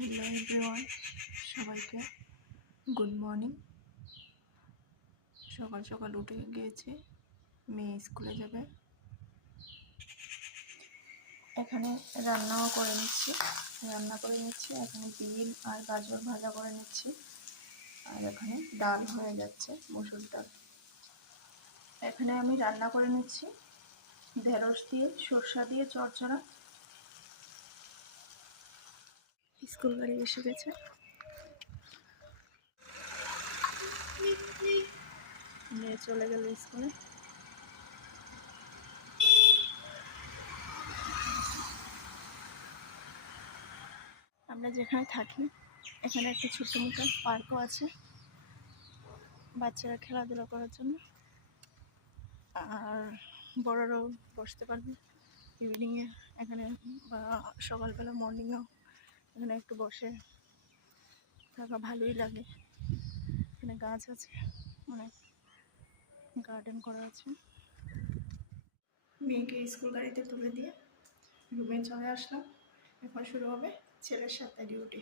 Hello everyone, সবাইকে good morning. সকাল সকাল উঠে গিয়েছি, মেয়ে স্কুলে যাবে। এখানে রান্না করে নিচ্ছি। এখানে বিন আর গাজর ভাজা করে নিচ্ছি, আর এখানে ডাল হয়ে যাচ্ছে, মসুর ডাল। এখানে আমি রান্না করে নিচ্ছি ঢেঁড়স দিয়ে সরষা দিয়ে চচ্চড়া। স্কুল গাড়ি এসে গেছে, নিয়ে চলে গেল স্কুলে। আমরা যেখানে থাকি এখানে একটা ছোট্ট মতো পার্কও আছে, বাচ্চারা খেলাধুলা করার জন্য, আর বড়রাও বসতে পারবে ইভিনিংয়ে এখানে, বা সকালবেলা মর্নিংয়েও এখানে একটু বসে থাকা ভালোই লাগে। এখানে গাছ আছে, অনেক গার্ডেন করা আছে। মেয়েকে স্কুল গাড়িতে তুলে দিয়ে রুমে চলে আসলাম। এখন শুরু হবে ছেলের সাথে ডিউটি।